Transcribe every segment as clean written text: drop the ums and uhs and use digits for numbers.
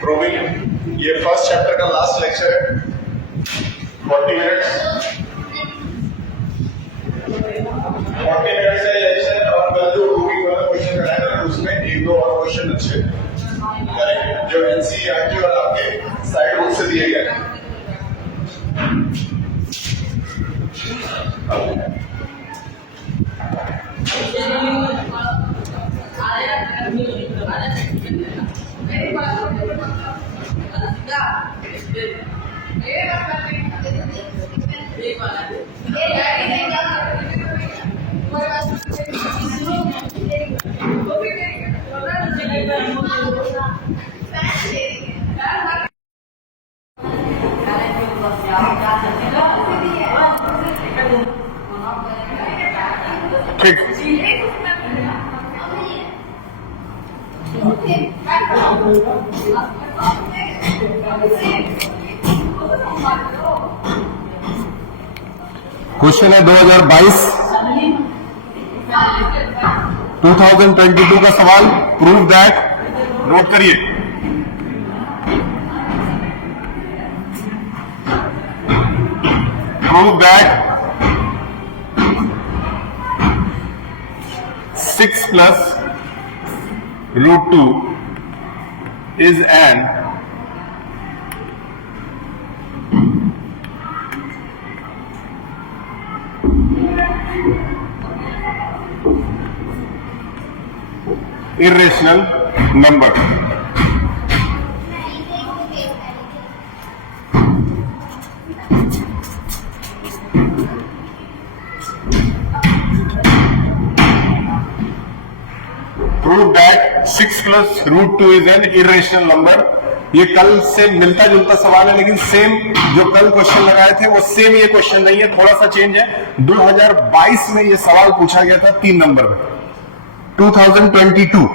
Probing, ये first chapter का last lecture है। 40 मिनट्स का लेक्चर है और कल जो प्रोबिंग वाला क्वेश्चन कराएगा उसमें एक दो और क्वेश्चन अच्छे करेंगे जो एनसीईआरटी और आपके साइड बुक से दिए गए हैं। ठीक, क्वेश्चन है 2022 का सवाल। प्रूव दैट, नोट करिए, prove that 6 plus root 2 is an irrational number. Prove that 6 plus root 2 is an irrational number. ये कल से मिलता जुलता सवाल है, लेकिन सेम जो कल क्वेश्चन लगाए थे वो सेम ये क्वेश्चन नहीं है, थोड़ा सा चेंज है। 2022 में ये सवाल पूछा गया था 3 नंबर में। 2022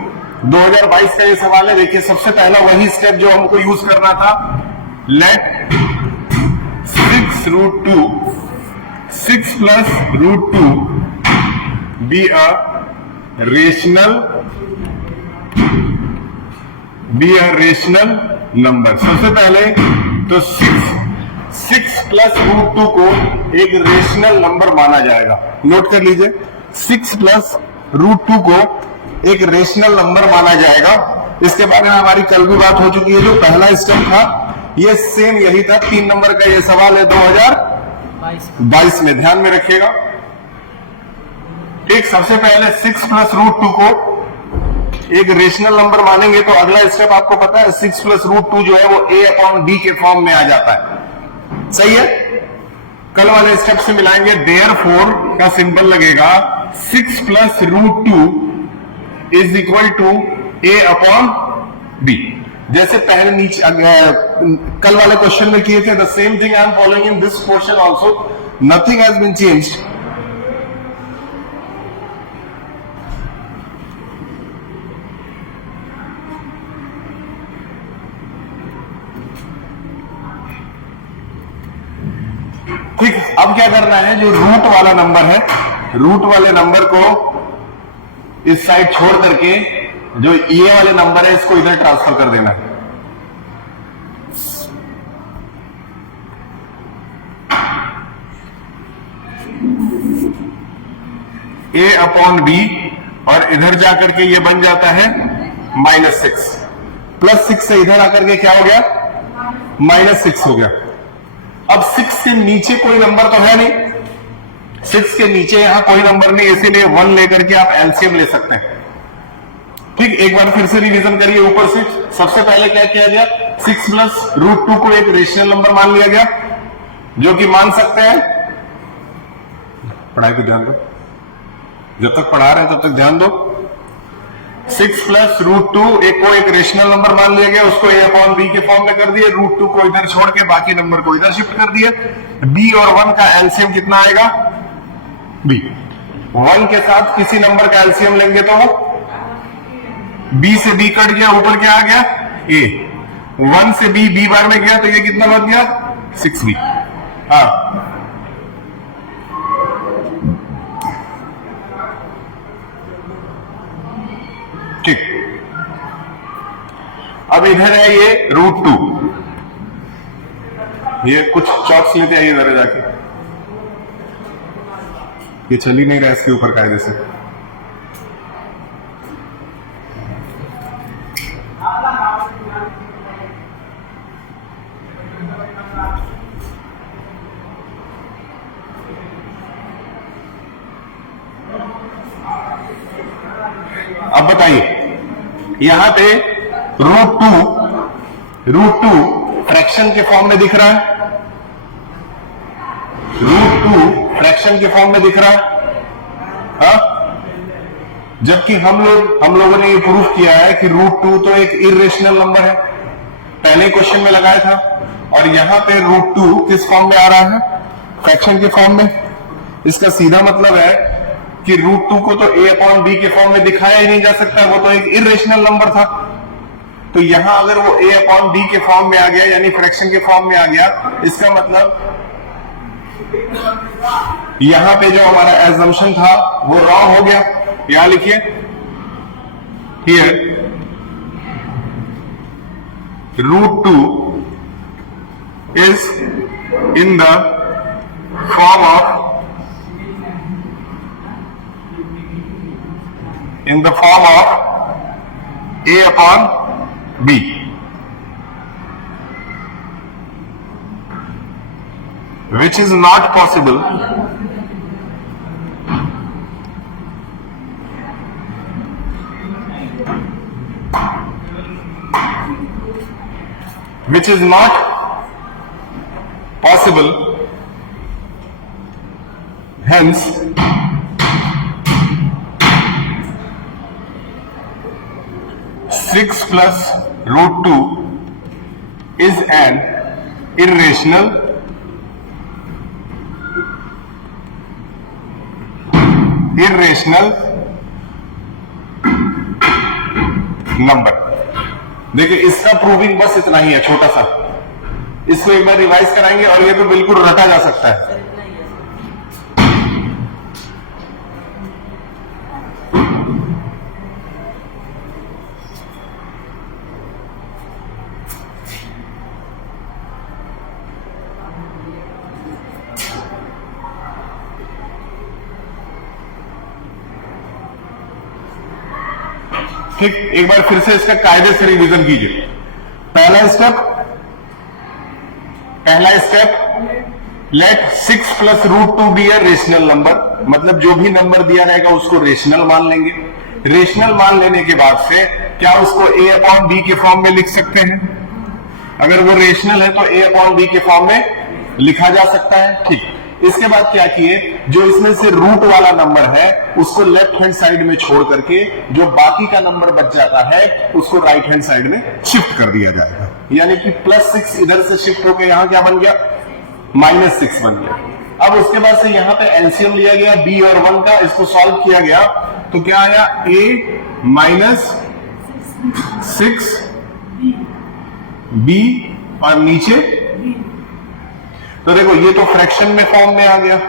का ये सवाल है। देखिए, सबसे पहला वही स्टेप जो हमको यूज करना था, let 6 root 2 6 plus root 2 be a rational number. सबसे पहले तो 6 प्लस रूट 2 को एक रेशनल नंबर माना जाएगा। नोट कर लीजिए, 6 प्लस रूट 2 को एक रेशनल नंबर माना जाएगा। इसके बारे में हमारी कल भी बात हो चुकी है। जो पहला स्टेप था ये सेम यही था। 3 नंबर का ये सवाल है 2022 में, ध्यान में रखिएगा। ठीक, सबसे पहले 6 प्लस रूट 2 को एक रेशनल नंबर मानेंगे तो अगला स्टेप आपको पता है, 6 प्लस रूट 2 जो है वो a अपॉन b के फॉर्म में आ जाता है। सही है, कल वाले स्टेप से मिलाएंगे। देयरफॉर का सिंबल लगेगा 6 plus root 2 is equal to a upon b। जैसे पहले नीचे कल वाले क्वेश्चन में किए थे, the same thing I am following in this question also, nothing has been changed. ठीक, अब क्या करना है, जो रूट वाला नंबर है, रूट वाले नंबर को इस साइड छोड़ करके जो ये वाले नंबर है इसको इधर ट्रांसफर कर देना है। a अपॉन b और इधर जाकर के ये बन जाता है -6। +6 से इधर आकर के क्या हो गया, -6 हो गया। अब 6 के नीचे कोई नंबर तो है नहीं, 6 के नीचे यहां कोई नंबर नहीं, इसीलिए 1 लेकर के आप एलसीएम ले सकते हैं। ठीक, एक बार फिर से रिवीजन करिए ऊपर से। सबसे पहले क्या किया गया, 6 प्लस रूट 2 को एक रेशनल नंबर मान लिया गया, जो कि मान सकते हैं। पढ़ाई को ध्यान दो, जब तक पढ़ा रहे हैं तब तक ध्यान दो। 6 प्लस रूट 2 को एक रेशनल नंबर मान लिया गया, उसको a अपॉन b के फॉर्म में कर दिए। रूट 2 को इधर छोड़ के बाकी नंबर को इधर शिफ्ट कर दिए। b और 1 का एलसीएम कितना आएगा, b। 1 के साथ किसी नंबर का एलसीएम लेंगे तो b से b कट गया, ऊपर क्या आ गया, a। 1 से b बार में गया तो ये कितना बन गया, 6b। हाँ, अब इधर है ये √2, ये कुछ चॉक्स लेते आइए जरा जाके, ये चल ही नहीं रहा इसके ऊपर कायदे से। अब बताइए यहां पे √2 फ्रैक्शन के फॉर्म में दिख रहा है, √2 फ्रैक्शन के फॉर्म में दिख रहा है, हा? जबकि हम लोगों ने ये प्रूफ किया है कि √2 तो एक इरेशनल नंबर है, पहले क्वेश्चन में लगाया था। और यहां पे √2 किस फॉर्म में आ रहा है? फ्रैक्शन के फॉर्म में। इसका सीधा मतलब है कि √2 को तो a/b के फॉर्म में दिखाया ही नहीं जा सकता, वो तो एक इरेशनल नंबर था। तो यहां अगर वो a/b के फॉर्म में आ गया, यानी फ्रैक्शन के फॉर्म में आ गया, इसका मतलब यहां पे जो हमारा एजम्पशन था वो रॉन्ग हो गया। यहां लिखिए, here √2 is in the form of a/b, which is not possible hence 6 plus √2 is an irrational number. देखिए इसका प्रूविंग बस इतना ही है, छोटा सा। इसको एक बार रिवाइज कराएंगे और ये तो बिल्कुल रटा जा सकता है। ठीक, एक बार फिर से इसका कायदे से रिवीजन कीजिए। पहला step, let 6 plus √2 be a rational number, मतलब जो भी नंबर दिया रहेगा उसको रेशनल मान लेंगे। रेशनल मान लेने के बाद से क्या उसको a/b के फॉर्म में लिख सकते हैं? अगर वो रेशनल है तो a/b के फॉर्म में लिखा जा सकता है। ठीक, इसके बाद क्या किए, जो इसमें से रूट वाला नंबर है उसको लेफ्ट हैंड साइड में छोड़ करके जो बाकी का नंबर बच जाता है उसको राइट हैंड साइड में शिफ्ट कर दिया जाएगा। यानी कि +6 इधर से शिफ्ट होकर यहां क्या बन गया, -6 बन गया। अब उसके बाद से यहां पे एलसीएम लिया गया b और 1 का, इसको सॉल्व किया गया तो क्या आया, a -6 b और नीचे। तो देखो ये तो फ्रैक्शन में फॉर्म में आ गया,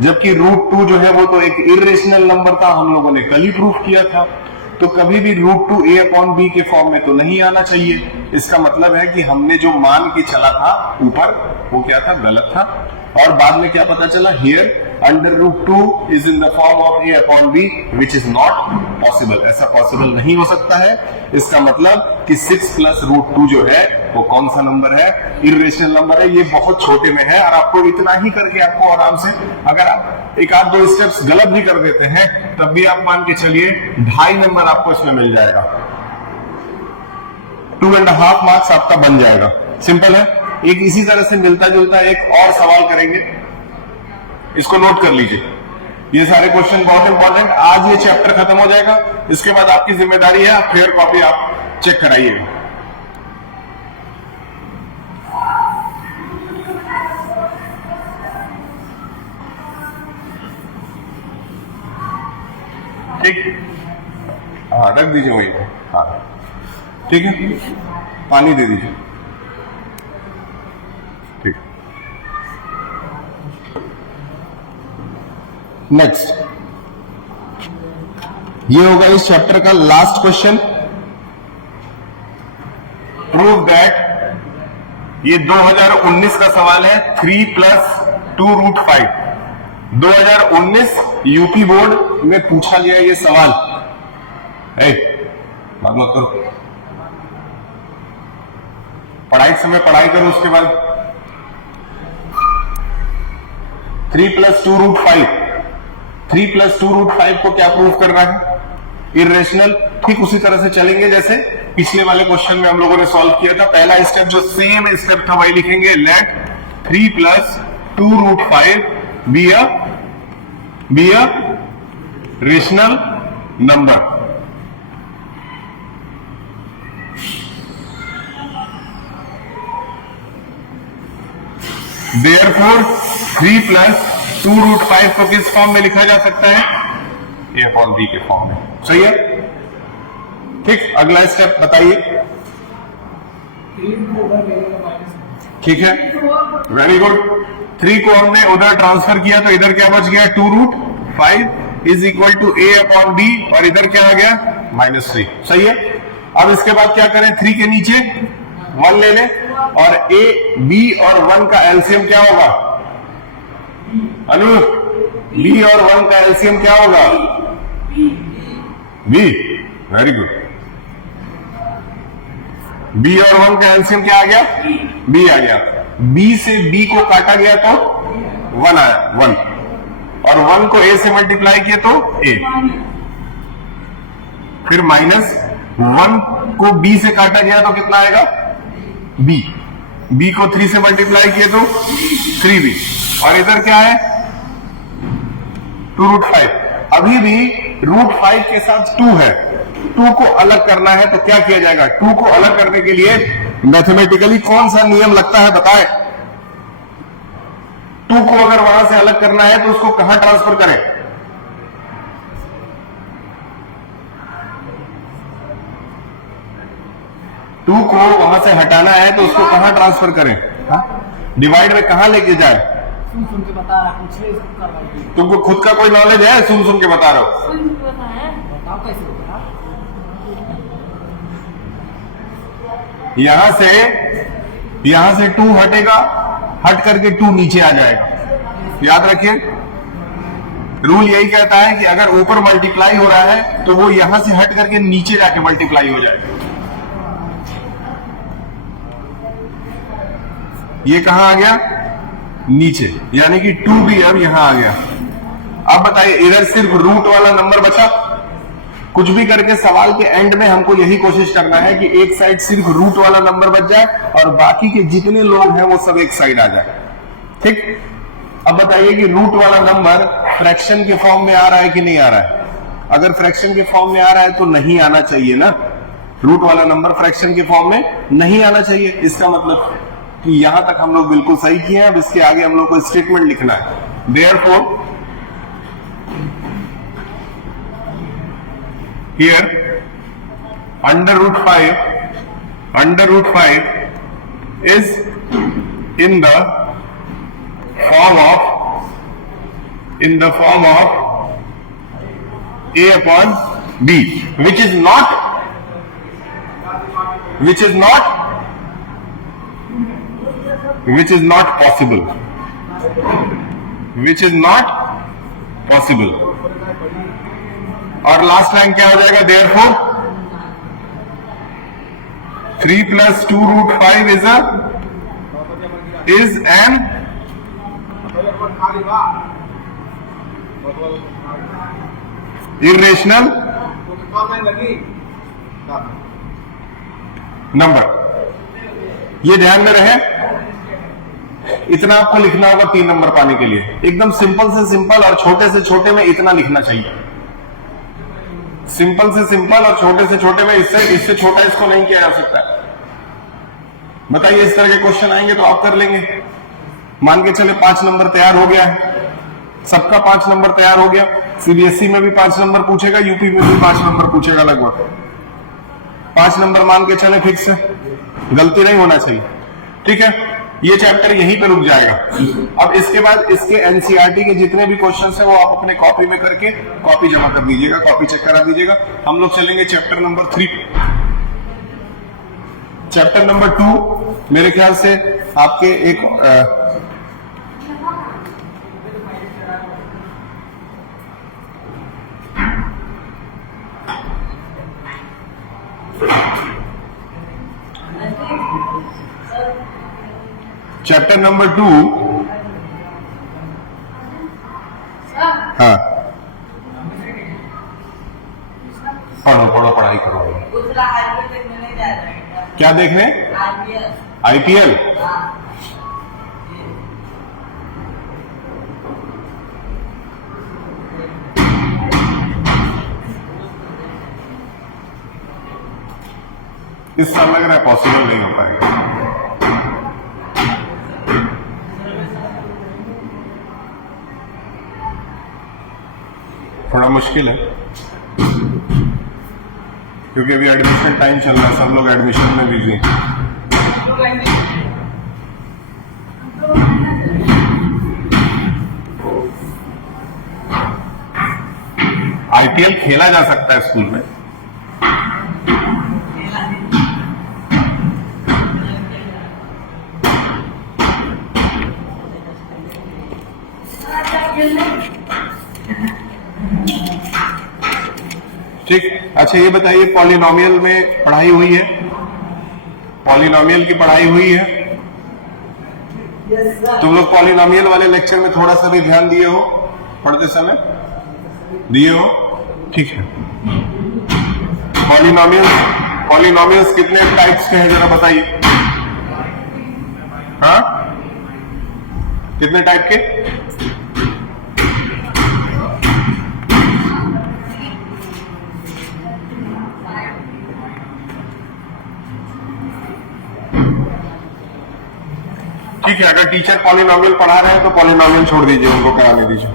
जबकि √2 जो है वो तो एक इरेशनल नंबर था, हम लोगों ने कल ही प्रूफ किया था। तो कभी भी √2 a/b के फॉर्म में तो नहीं आना चाहिए। इसका मतलब है कि हमने जो मान के चला था ऊपर वो क्या था, गलत था। और बाद में क्या पता चला, here √2 is in the form of a/b which is not possible. ऐसा पॉसिबल नहीं हो सकता है। इसका मतलब कि 6 plus √2 जो है वो कौन सा नंबर है, इरेशनल नंबर है। ये बहुत छोटे में है और आपको इतना ही करके आपको आराम से, अगर आप एक आध दो स्टेप्स गलत भी कर देते हैं तब भी आप मान के चलिए 2.5 नंबर आपको इसमें मिल जाएगा, 2.5 मार्क्स आपका बन जाएगा। सिंपल है। एक इसी तरह से मिलता जुलता एक और सवाल करेंगे, इसको नोट कर लीजिए। ये सारे क्वेश्चन बहुत इंपॉर्टेंट। आज ये चैप्टर खत्म हो जाएगा, इसके बाद आपकी जिम्मेदारी है आप फेयर कॉपी आप चेक कराइएगा। ठीक, हाँ रख दीजिए वहीं पे। हाँ ठीक है, पानी दे दीजिए। ठीक, नेक्स्ट ये होगा इस चैप्टर का लास्ट क्वेश्चन। प्रूव दैट, ये 2019 का सवाल है, 3 + 2√5। 2019 यूपी बोर्ड में पूछा गया ये सवाल। बात मत करो, पढ़ाई के समय पढ़ाई करो, उसके बाद 3 + 2√5। 3 + 2√5 को क्या प्रूव करना है? इर्रेशनल। ठीक उसी तरह से चलेंगे जैसे पिछले वाले क्वेश्चन में हम लोगों ने सॉल्व किया था। पहला स्टेप जो सेम स्टेप था वही लिखेंगे, late 3 + 2√5 be a rational number। Therefore 3 + 2√5 को किस फॉर्म में लिखा जा सकता है? A/B के फॉर्म में। सही है? ठीक, अगला स्टेप बताइए। ठीक है, वेरी गुड। 3 को हमने उधर ट्रांसफर किया तो इधर क्या बच गया? 2√5 = A/B, और इधर क्या आ गया? -3। सही है। अब इसके बाद क्या करें? 3 के नीचे 1 ले लें, और A, B और 1 का एलसीएम क्या होगा? अनु, B और 1 का एलसीएम क्या होगा? B। Very good. B और 1 का एलसीएम क्या आ गया? B आ गया। B से B को काटा गया तो 1 आया, 1, और 1 को A से मल्टीप्लाई किया तो A, फिर -1 को B से काटा गया तो कितना आएगा? B को 3 से मल्टीप्लाई किए तो 3B, और इधर क्या है? 2√5। अभी भी √5 के साथ 2 है, 2 को अलग करना है तो क्या किया जाएगा? 2 को अलग करने के लिए मैथमेटिकली कौन सा नियम लगता है बताएं? 2 को अगर वहां से अलग करना है तो उसको कहां ट्रांसफर करें? टू को वहां से हटाना है तो उसको कहां ट्रांसफर करें? डिवाइड में कहां लेके जाए? सुन के बता रहा, तुमको खुद का कोई नॉलेज है? सुन के बता रहा हो। बताओ कैसे होगा? यहां से 2 हटेगा, हट करके 2 नीचे आ जाएगा। याद रखिए, रूल यही कहता है कि अगर ऊपर मल्टीप्लाई हो रहा है तो वो यहां से हट करके नीचे जाके मल्टीप्लाई हो जाएगा। ये कहां आ गया? नीचे, यानी कि 2 भी अब यहां आ गया। अब बताइए, इधर सिर्फ रूट वाला नंबर बचा। कुछ भी करके सवाल के एंड में हमको यही कोशिश करना है कि एक साइड सिर्फ रूट वाला नंबर बच जाए और बाकी के जितने लोग हैं वो सब एक साइड आ जाए। ठीक, अब बताइए कि रूट वाला नंबर फ्रैक्शन के फॉर्म में आ रहा है कि नहीं आ रहा है? अगर फ्रैक्शन के फॉर्म में आ रहा है तो नहीं आना चाहिए ना। रूट वाला नंबर फ्रैक्शन के फॉर्म में नहीं आना चाहिए। इसका मतलब कि यहां तक हम लोग बिल्कुल सही किए हैं। अब इसके आगे हम लोग को स्टेटमेंट लिखना है। Therefore here under root 5 is in the form of A/B, which is not possible। और लास्ट लाइन क्या हो जाएगा? Therefore 3 + 2√5 is an irrational number. ये ध्यान में रहे, इतना आपको लिखना होगा 3 नंबर पाने के लिए। एकदम सिंपल से सिंपल और छोटे से छोटे में इतना लिखना चाहिए। सिंपल से सिंपल और छोटे से छोटे में इससे छोटा इसको नहीं किया जा सकता। बताइए, इस तरह के क्वेश्चन आएंगे तो आप कर लेंगे। मान के चले 5 नंबर तैयार हो गया है, सबका 5 नंबर तैयार हो गया। सीबीएसई में भी 5 नंबर पूछेगा, यूपी में भी 5 नंबर पूछेगा। लगभग 5 नंबर मान के चले फिक्स है, गलती नहीं होना चाहिए। ठीक है, ये चैप्टर यहीं पे रुक जाएगा। अब इसके बाद इसके एनसीईआरटी के जितने भी क्वेश्चंस हैं वो आप अपने कॉपी में करके कॉपी जमा कर दीजिएगा, कॉपी चेक करा दीजिएगा। हम लोग चलेंगे चैप्टर नंबर 3 पे। चैप्टर नंबर 2 मेरे ख्याल से आपके एक चैप्टर नंबर 2 हाँ पढ़ो पढ़ाई करो। दूसरा आईपीएल देखने नहीं जा रहे हैं क्या देखने? आईपीएल। इस साल लग रहा है पॉसिबल नहीं हो पाएगा। थोड़ा मुश्किल है क्योंकि अभी एडमिशन टाइम चल रहा है, सब लोग एडमिशन में बिजी हैं। आईपीएल खेला जा सकता है स्कूल में। ठीक, अच्छा ये बताइए पॉलिनोमियल में पढ़ाई हुई है? पॉलिनोमियल की पढ़ाई हुई है? तुम लोग पॉलिनोमियल वाले लेक्चर में थोड़ा सा भी ध्यान दिए हो पढ़ते समय? दिए हो? ठीक है। पॉलिनोमियल्स कितने टाइप्स के हैं जरा बताइए। हाँ, कितने टाइप के? ठीक है, अगर टीचर पॉलिनोमियल पढ़ा रहे हैं तो पॉलिनोमियल छोड़ दीजिए, उनको कराने दीजिए।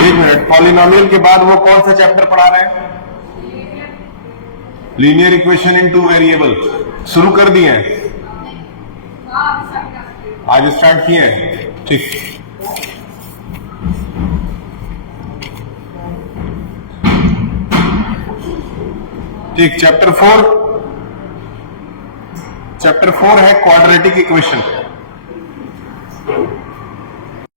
एक मिनट, पॉलिनोमियल के बाद वो कौन सा चैप्टर पढ़ा रहे हैं? Linear equation in 2 variable. शुरू कर दिए हैं? आज स्टार्ट किए हैं? ठीक, ठीक। चैप्टर 4 है क्वाड्रेटिक इक्वेशन।